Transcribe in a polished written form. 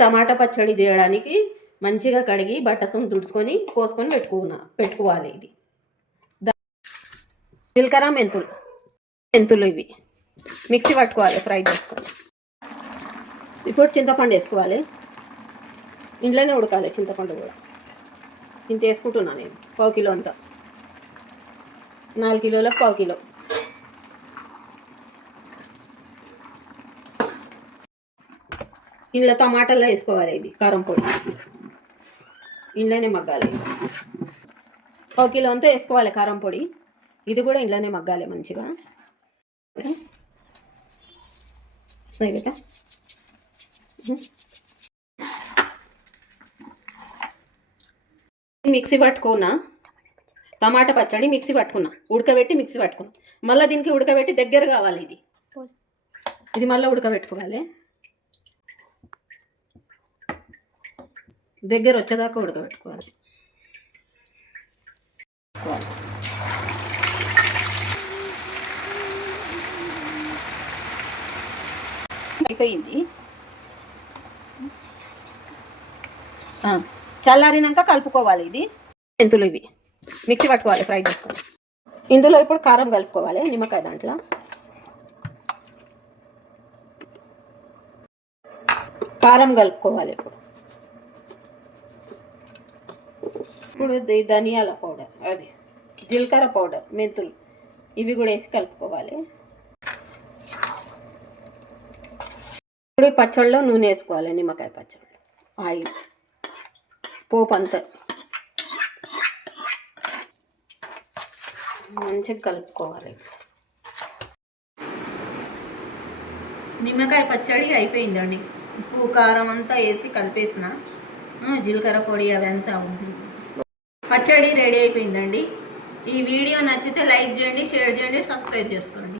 టమాటా పచ్చడి చేయడానికి మంచిగా కడిగి బట్టతో తుడుచుకొని పోసుకొని పెట్టుకోవాలి. ఇది జీలకర్ర మెంతులు ఇవి మిక్సీ పట్టుకోవాలి, ఫ్రై చేసుకొని. ఇప్పుడు చింతపండు వేసుకోవాలి. ఇంట్లోనే ఉడకాలి చింతపండు కూడా. ఇంత వేసుకుంటున్నాను నేను, 1/4 కిలో అంతా. 4 కిలోలకు 1/4 కిలో. ఇందులో టమాటాలో వేసుకోవాలి. ఇది కారం పొడి ఇంట్లోనే మగ్గాలి. 1/4 కిలో అంతా వేసుకోవాలి కారం పొడి. ఇది కూడా ఇంట్లోనే మగ్గాలి మంచిగా. సరే బేటా, మిక్సీ పట్టుకున్నా. టమాటా పచ్చడి మిక్సీ పట్టుకున్నా, ఉడకబెట్టి మిక్సీ పట్టుకున్నా. మళ్ళీ దీనికి ఉడకబెట్టి దగ్గర కావాలి. ఇది మళ్ళీ ఉడకబెట్టుకోవాలి. దగ్గర వచ్చేదాకా ఉడకబెట్టుకోవాలి. అయిపోయింది. చల్లారినాక కలుపుకోవాలి. ఇది మెంతులు ఇవి మిక్సీ పట్టుకోవాలి, ఫ్రై చేసుకోవాలి. ఇందులో ఇప్పుడు కారం కలుపుకోవాలి, నిమ్మకాయ దాంట్లో. కారం కలుపుకోవాలి. ఇప్పుడు ధనియాల పౌడర్, అది జీలకర్ర పౌడర్, మెంతులు ఇవి కూడా వేసి కలుపుకోవాలి. ఇప్పుడు పచ్చళ్ళలో నూనె వేసుకోవాలి, నిమ్మకాయ పచ్చళ్ళు, ఆయిల్, పోపు అంతా మంచిగా కలుపుకోవాలి. నిమ్మకాయ పచ్చడి అయిపోయిందండి. ఉప్పు కారం అంతా వేసి కలిపేసిన, జీలకర్ర పొడి అవి అంతా పచ్చడి రెడీ అయిపోయిందండి. ఈ వీడియో నచ్చితే లైక్ చేయండి, షేర్ చేయండి, సబ్స్క్రైబ్ చేసుకోండి.